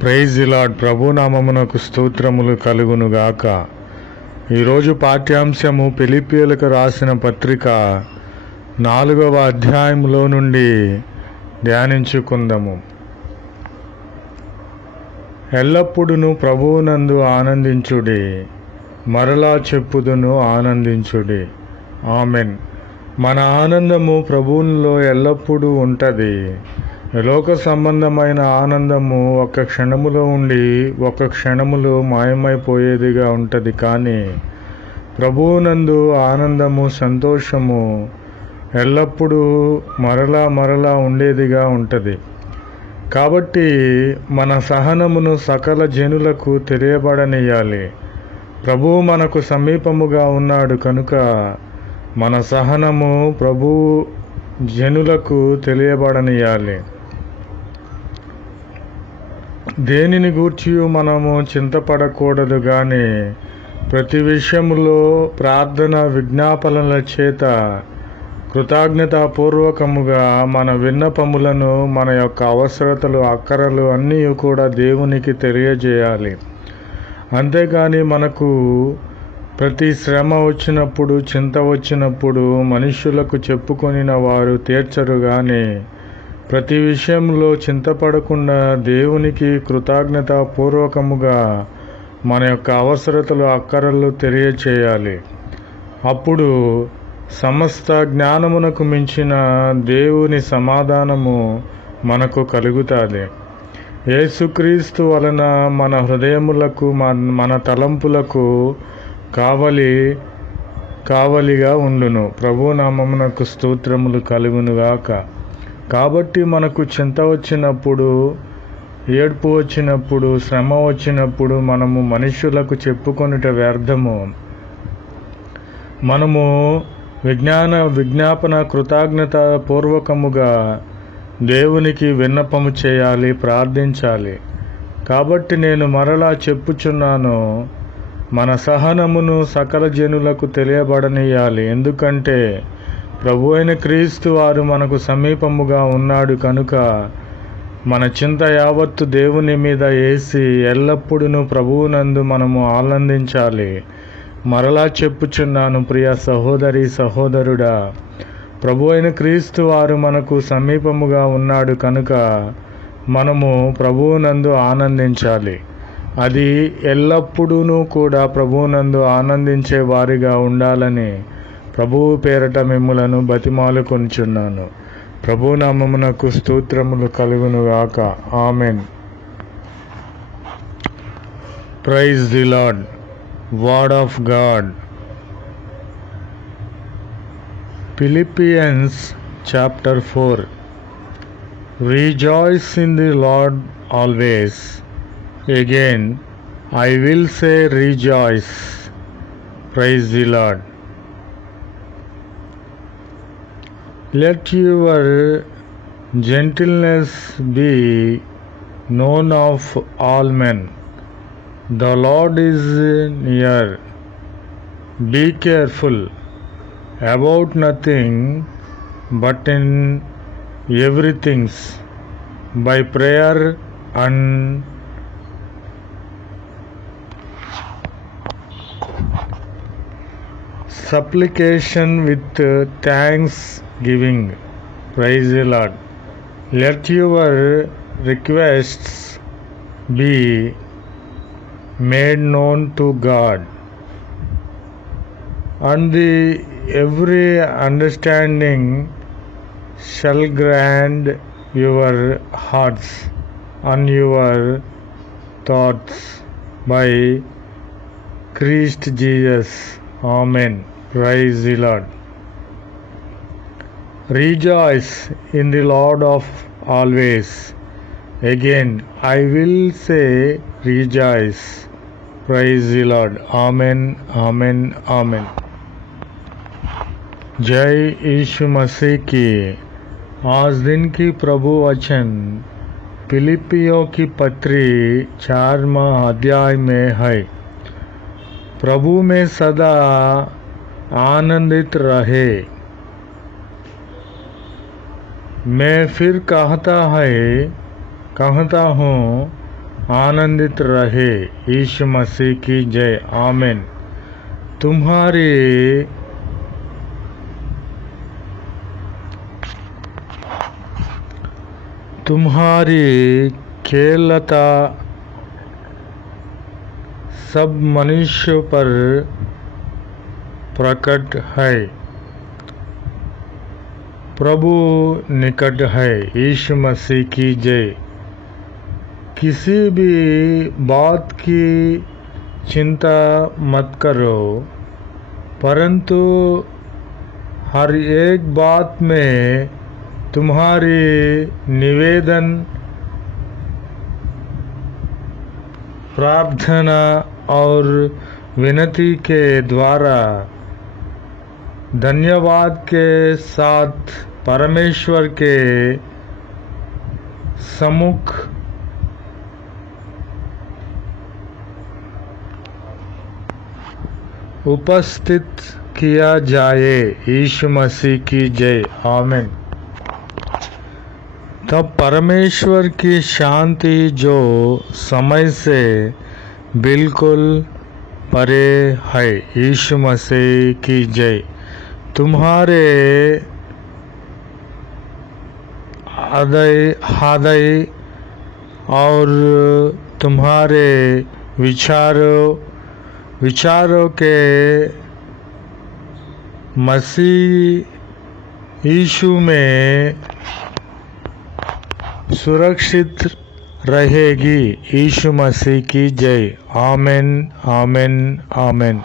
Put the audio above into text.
Praise the lord. ప్రభు నామమునకు స్తోత్రములు కలుగునుగాక. ఈరోజు పాఠ్యాంశము ఫిలిప్పీయులకు రాసిన పత్రిక 4వ అధ్యాయంలో నుండి ధ్యానించుకుందాము. ఎల్లప్పుడూ ప్రభువునందు ఆనందించుడి, మరలా చెప్పుదును ఆనందించుడి. ఆమెన్. మన ఆనందము ప్రభువులో ఎల్లప్పుడూ ఉంటుంది. లోక సంబంధమైన ఆనందము ఒక క్షణములో ఉండి ఒక క్షణములో మాయమైపోయేదిగా ఉంటుంది. కానీ ప్రభువునందు ఆనందము, సంతోషము ఎల్లప్పుడూ మరలా ఉండేదిగా ఉంటుంది. కాబట్టి మన సహనమును సకల జనులకు తెలియబడనియాలి. ప్రభువు మనకు సమీపముగా ఉన్నాడు కనుక మన సహనము ప్రభువు జనులకు తెలియబడనియాలి. దేనిని గూర్చి మనము చింతపడకూడదు కానీ ప్రతి విషయములో ప్రార్థన విజ్ఞాపనల చేత కృతజ్ఞతాపూర్వకముగా మన విన్నపములను, మన యొక్క అవసరతలు, అక్కరలు అన్నీ కూడా దేవునికి తెలియజేయాలి. అంతేకాని మనకు ప్రతి శ్రమ వచ్చినప్పుడు, చింత వచ్చినప్పుడు మనుష్యులకు చెప్పుకొనిన వారు తీర్చరు. కానీ ప్రతి విషయంలో చింతపడకుండా దేవునికి కృతజ్ఞతాపూర్వకముగా మన యొక్క అవసరతలు, అక్కరలు తెలియచేయాలి. అప్పుడు సమస్త జ్ఞానమునకు మించిన దేవుని సమాధానము మనకు కలుగుతుంది. యేసుక్రీస్తు వలన మన హృదయములకు, మన తలంపులకు కావలిగా ఉండును. ప్రభు నామమునకు స్తోత్రములు కలుగునుగాక. కాబట్టి మనకు చింత వచ్చినప్పుడు, ఏడ్పు వచ్చినప్పుడు, శ్రమ వచ్చినప్పుడు మనము మనుష్యులకు చెప్పుకొనుట వ్యర్థము. మనము విజ్ఞాపన కృతజ్ఞత పూర్వకముగా దేవునికి విన్నపము చేయాలి, ప్రార్థించాలి. కాబట్టి నేను మరలా చెప్పుచున్నాను, మన సహనమును సకల జనులకు తెలియబడనియాలి. ఎందుకంటే ప్రభు అయిన క్రీస్తు వారు మనకు సమీపముగా ఉన్నాడు కనుక మన చింత యావత్తు దేవుని మీద వేసి ఎల్లప్పుడూ ప్రభువునందు మనము ఆనందించాలి. మరలా చెప్పుచున్నాను ప్రియ సహోదరి, సహోదరుడా, ప్రభు అయిన క్రీస్తు వారు మనకు సమీపముగా ఉన్నాడు కనుక మనము ప్రభువునందు ఆనందించాలి. అది ఎల్లప్పుడూ కూడా ప్రభువునందు ఆనందించే వారిగా ఉండాలని ప్రభువు పేరట మిమ్ములను బతిమాలుకొనుచున్నాను. ప్రభు నామమునకు స్తోత్రములు కలుగునుగాక. Amen. Praise the lord. Word of God. Philippians chapter 4. Rejoice in the Lord always. Again, I will say rejoice. Praise the Lord. Let your gentleness be known of all men. The Lord is near. Be careful about nothing, but in everything by prayer and supplication with thanksgiving. Praise the Lord. Let your requests be made known to God, and the every understanding shall grant your hearts and your thoughts by Christ Jesus. Amen. Praise the Lord. Rejoice in the Lord of always. Again, I will say rejoice. Praise the Lord. Amen. Amen. Amen. जय यीशु मसीह की। आज दिन की प्रभु वचन फिलिपियों की पत्री 4वां अध्याय में है। प्रभु में सदा आनंदित रहे। मैं फिर कहता हूँ, आनंदित रहे। यीशु मसीह की जय। आमीन। तुम्हारी खेलता सब मनुष्यों पर प्रकट है। प्रभु निकट है। यीशु मसीह की जय। किसी भी बात की चिंता मत करो, परंतु हर एक बात में तुम्हारी निवेदन, प्रार्थना और विनती के द्वारा धन्यवाद के साथ परमेश्वर के सम्मुख उपस्थित किया जाए। यीशु मसीह की जय। आमीन। तब परमेश्वर की शांति जो समय से बिल्कुल परे है। यीशु मसीह की जय। तुम्हारे हृदय और तुम्हारे विचारों के मसीह यीशु में सुरक्षित रहेगी। यीशु मसीह की जय। आमीन, आमीन, आमीन।